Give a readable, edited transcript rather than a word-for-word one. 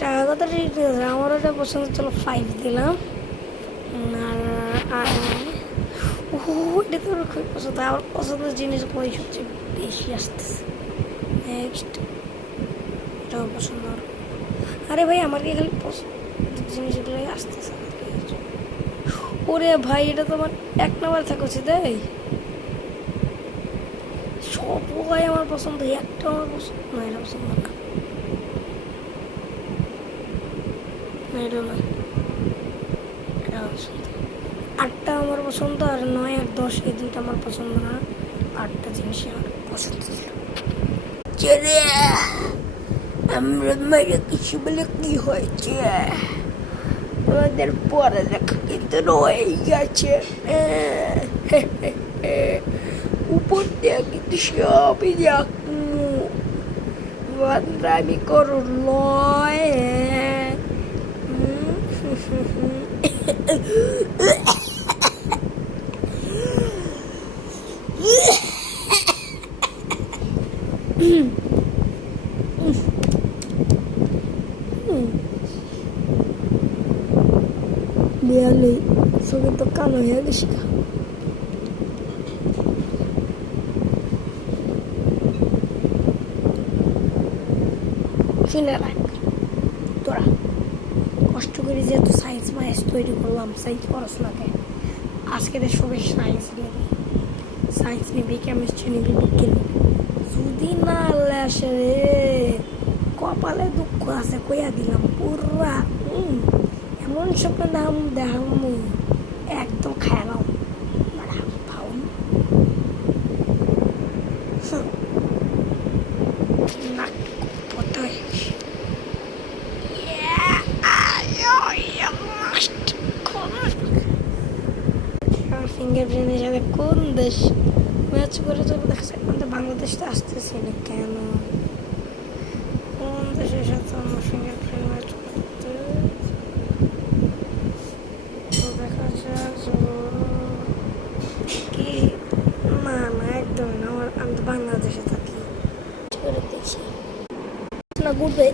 টাকা কথা ঠিক আছে, আমার ওটা পছন্দ, চলো 5 দিলাম। আর এটা তো খুবই পছন্দ, আমার পছন্দের জিনিসগুলোই সবচেয়ে বেশি আসতেছে। নেক্সট এটাও পছন্দ। আরে ভাই আমার কি খালি পছন্দের জিনিসগুলোই আসতেছে। ওরে ভাই এটা তো আমার 1 নম্বর থাকা উচিত। সবগুলাই আমার পছন্দ, একটা আমার পছন্দ না, এটা পছন্দ না, এটা না, এটা পছন্দ। 8টা আমার পছন্দ, আর 9 আর 10 এই দুইটা আমার পছন্দ না। 8টা জিনিসই আমার পছন্দ ছিল। চলে আমরা মেরে কিছু বলে কি হয়েছে, আমাদের পড়ালেখা কিন্তু রয়ে গেছে। উপর দিয়ে কিন্তু সবই আমি করো লয়। বিয়ালে চোখে তো কালো হয়ে গেছি। শুনে রাখ, তোরা কষ্ট করে যেহেতু সায়েন্স মায়েস তৈরি করলাম, সায়েন্স পড়াশোনাকে আজকে সবাই সায়েন্স নেবে, সায়েন্স নিবি, কেমিস্ট্রি নিবি, বিজ্ঞান নিবি। যদি না আল্লাহ আসে রে, কপালে দুঃখ আছে কইয়া দিলাম পুরা। এমন স্বপ্ন দেখাম একদম খায়ালাম ফাউন না পড়তে হয়। ফিঙ্গারপ্রিন্টের সাথে কোন দেশ ম্যাচ করে চলে দেখছে, আমাদের বাংলাদেশ তো আসতেছে না কেন? কোন দেশের সাথে আমার ফিঙ্গারপ্রিন্ট ম্যাচ করতে দেখা যাক। কি না না একদম না, আমি তো বাংলাদেশে থাকি। দেখি না গুড বাই।